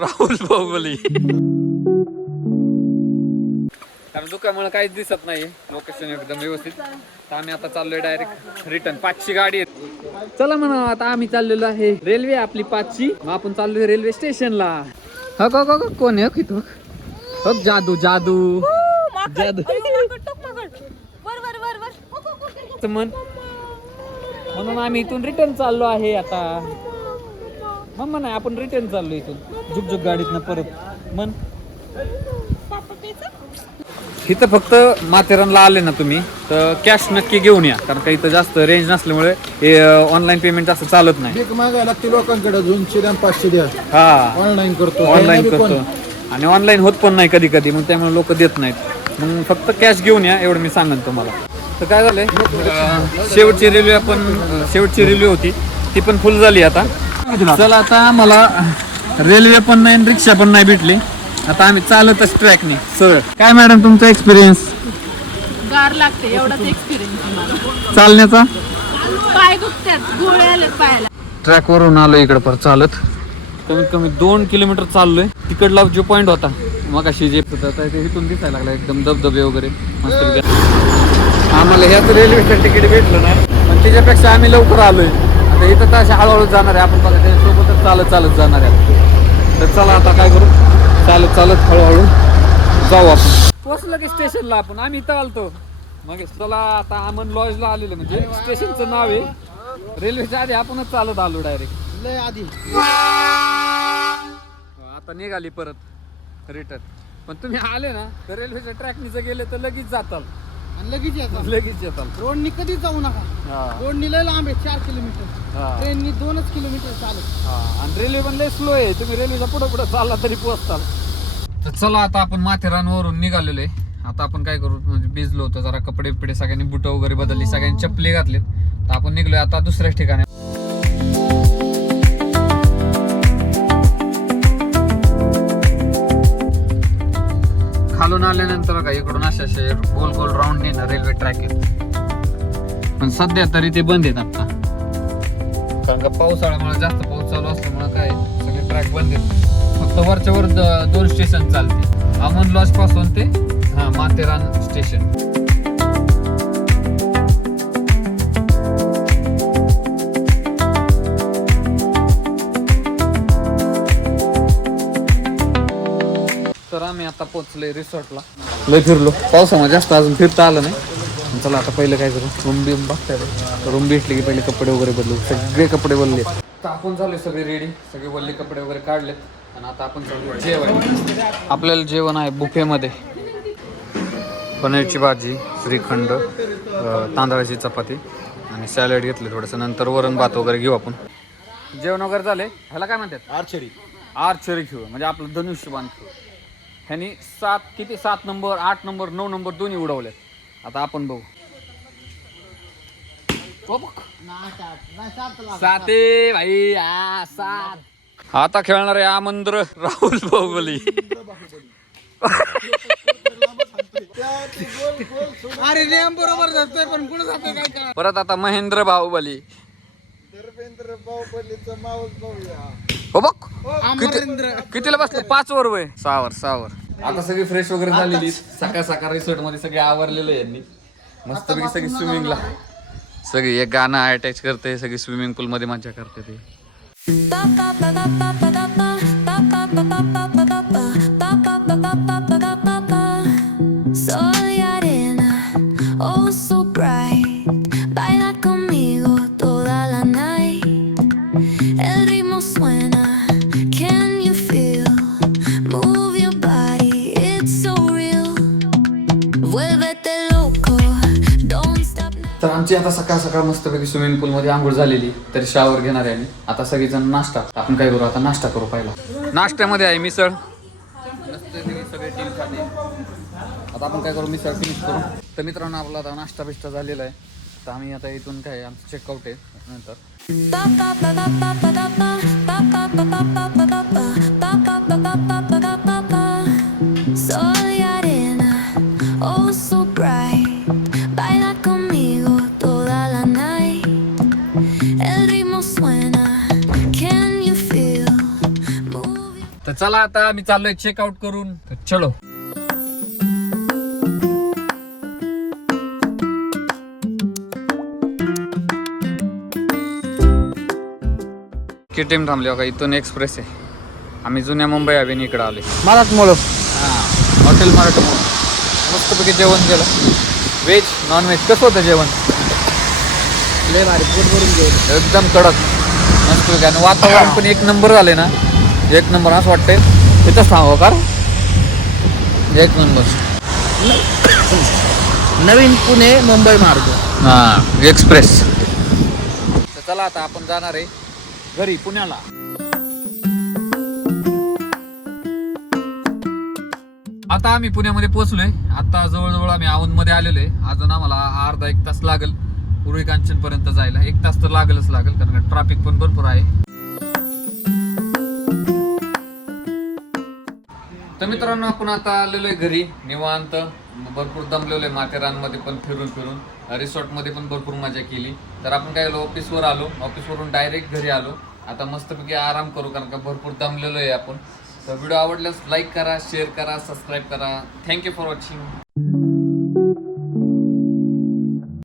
राहुल बाहुबली. कारण दुकानामुळे काहीच दिसत नाही, लोकेशन एकदम व्यवस्थित. तर आम्ही आता चाललोय डायरेक्ट रिटर्न. 5ची गाडी आहे. चला म्हणा, आता आम्ही चाललेलो आहे रेल्वे आपली 5ची. मग आपण चाललोय रेल्वे स्टेशनला. हो कोण आहे किती हो? जादू जादू जादू म्हणून आम्ही इथून रिटर्न चाललो आहे आता. मग नाही, आपण रिटर्न चाललो इथून झुकझुक गाडीतनं परत. मन इथं फक्त माथेरानला आले ना तुम्ही तर कॅश नक्की घेऊन या, कारण का इथं जास्त रेंज नसल्यामुळे हे ऑनलाईन पेमेंट जास्त चालत नाही. मागायला लागते लोकांकडे 200 द्या 500 द्या. हा, ऑनलाईन करतो आणि ऑनलाईन होत पण नाही कधी कधी, मग त्यामुळे लोक देत नाहीत. मग फक्त कॅश घेऊन या, एवढं मी सांगेन तुम्हाला. तर काय झालंय, शेवटची रेल्वे होती ती पण फुल झाली आता. चला, आता मला रेल्वे पण नाही रिक्षा पण नाही भेटली. आता आम्ही चालतच ट्रॅकने सरळ. काय मॅडम तुमचा एक्सपिरियन्स? गार लागते, एवढाच एक्सपिरियन्स चालण्याचा. पाय दुखतात, गोळे आले पायाला. ट्रॅक वरून आलो इकडे पर चालत. कमीत कमी 2 किलोमीटर चाललोय. तिकडला जो पॉइंट होता मग अशी जे इथून दिसायला लागला एकदम धबधबे वगैरे मस्त. आम्हाला ह्याच रेल्वेचं तिकीट भेटलं नाही, पण त्याच्यापेक्षा आम्ही लवकर आलोय. आता इथं तर अशा हळूहळू जाणार आहे आपण, बघा त्याच्यासोबतच चालत जाणार आहे. तर चला आता काय करू, चालत हळूहळू जाऊ आपण. पोचलं की स्टेशनला आपण. आम्ही इथं आलतो मग. चला आता आमन लॉजला आलेलं, म्हणजे स्टेशनचं नाव आहे. रेल्वेच्या आधी आपणच चालत आलो डायरेक्ट लय आधी. आता निघाली परत रिटर्न. पण तुम्ही आले ना तर रेल्वेच्या ट्रॅकनी जर गेले तर लगेच जाताल आणि लगेच येताल. रोडनी कधी जाऊ नका. रोडनी लय लांब आहे, 4 किलोमीटर. ट्रेननी 2च किलोमीटर चालत. आणि रेल्वे पण लय स्लो आहे. तुम्ही रेल्वेच्या पुढे चालला तरी पोहोचताल. तर चला, आता आपण माथेरानवरून निघालेलो आहे. आता आपण काय करू, म्हणजे भिजलो होतो जरा, कपडे बिपडे सगळ्यांनी बुट वगैरे बदलली, सगळ्यांनी चपले घातलेत. तर आपण निघलोय आता दुसऱ्याच ठिकाणी. खालून आल्यानंतर बघा इकडून असे गोल गोल राऊंड ना रेल्वे ट्रॅक आहे. पण सध्या तरी ते बंद आहेत आता, कारण का पावसाळ्यामुळे जास्त पाऊस चालू असल्यामुळे काय सगळे ट्रॅक बंद आहेत. फक्त वरच्या वर 2 स्टेशन चालते, अमन लॉज पासून ते माथेरान स्टेशन. तर आम्ही आता पोहोचलोय रिसॉर्टला. लय फिरलो, पावसामुळे जास्त अजून फिरता आलं नाही. चला आता पहिलं काय करू, रूम बिम बघताय. रूम भेटली की पहिले कपडे वगैरे बदलू. सगळे कपडे बदलले. तर आपण झाले सगळे रेडी, सगळे वल्ले कपडे वगैरे काढलेत. आणि आता आपण चालू जेवण. आपल्याला जेवण आहे बुफेमध्ये. पनीरची भाजी, श्रीखंड, तांदळाची चपाती आणि सॅलड घेतले थोडंसं. नंतर वरण भात वगैरे घेऊ आपण. जेवण वगैरे झाले. ह्याला काय म्हणतात? आर्चरी खेळ, म्हणजे आपलं धनुष्यबाण खेळ. ह्यानी 7 नंबर, 8 नंबर, 9 नंबर दोन्ही उडवलेत. आता आपण बघू. 7 भाई, 7. आता खेळणार आहे आमंद्र राहुल बाहुबली. अरे रेम बरोबर जातोय, पण कुठं जातोय काय का. परत आता महेंद्र बाहुबली. धर्मेंद्र बाहुबलीचा मावस भाऊ. हो बघ कितीला बसलं? 5 वर वय 6 वर. आता सगळी फ्रेश वगैरे झालेली. सकाळ रिसॉर्ट मध्ये सगळे आवरलेलं आहे यांनी. मस्तपैकी सगळी स्विमिंगला, सगळी एक गाणं अटॅच करते, सगळी स्विमिंग पूल मध्ये मजा करते ते. तर आमची आता सकाळ मस्तपैकी स्विमिंग पूल मध्ये आंघोळ झालेली. तरी शावर घेणार आहे. आता सगळेजण नाश्ता. आपण काय करू आता, नाश्ता करू. पहिला नाश्त्यामध्ये आहे मिसळ. सगळे टीम खाते. आता आपण काय करू, मिसळ फिनिश करू. तर मित्रांनो, आपला आता नाश्ता बिष्टा झालेला आहे. तर आम्ही आता इथून काय आमचं चेकआउट आहे नंतर. चला आता मी चाललोय चेकआउट करून, तर चलो. किती टाइम थांबले बघा, इथून एक्सप्रेस आहे. आम्ही जुन्या मुंबई अभिनी इकडे आले. मराठमोळं हॉटेल मराठा मस्तपैकी जेवण केलं, व्हेज नॉन व्हेज. कसं होतं जेवण? लय भारी, पोट भरून जेवण. एकदम कडक मस्त. आणि वातावरण पण एक नंबर झाले ना, एक नंबर. असं वाटतंय तिथंच थांबव का, एक नंबर. नवीन पुणे मुंबई मार्ग. हा एक्सप्रेस. तर चला आता आपण जाणार आहे घरी पुण्याला. आता आम्ही पुण्यामध्ये पोहोचलोय. आता जवळजवळ आम्ही औंधमध्ये आलेलो आहे. अजून आम्हाला अर्धा एक तास लागेल पूर्वी कांचन पर्यंत जायला. एक तास तर लागेल, कारण ट्रॅफिक पण भरपूर आहे. तर मित्रांनो, आपण आता आलेलो आहे घरी निवांत. भरपूर दमलेलो आहे माथेरानमध्ये पण फिरून. रिसॉर्टमध्ये पण भरपूर मजा केली. तर आपण काय ऑफिसवर आलो, ऑफिसवरून डायरेक्ट घरी आलो. आता मस्तपैकी आराम करू, कारण का भरपूर दमलेलो आहे आपण. तर व्हिडिओ आवडल्यास लाईक करा, शेअर करा, सबस्क्राईब करा. Thank you for watching.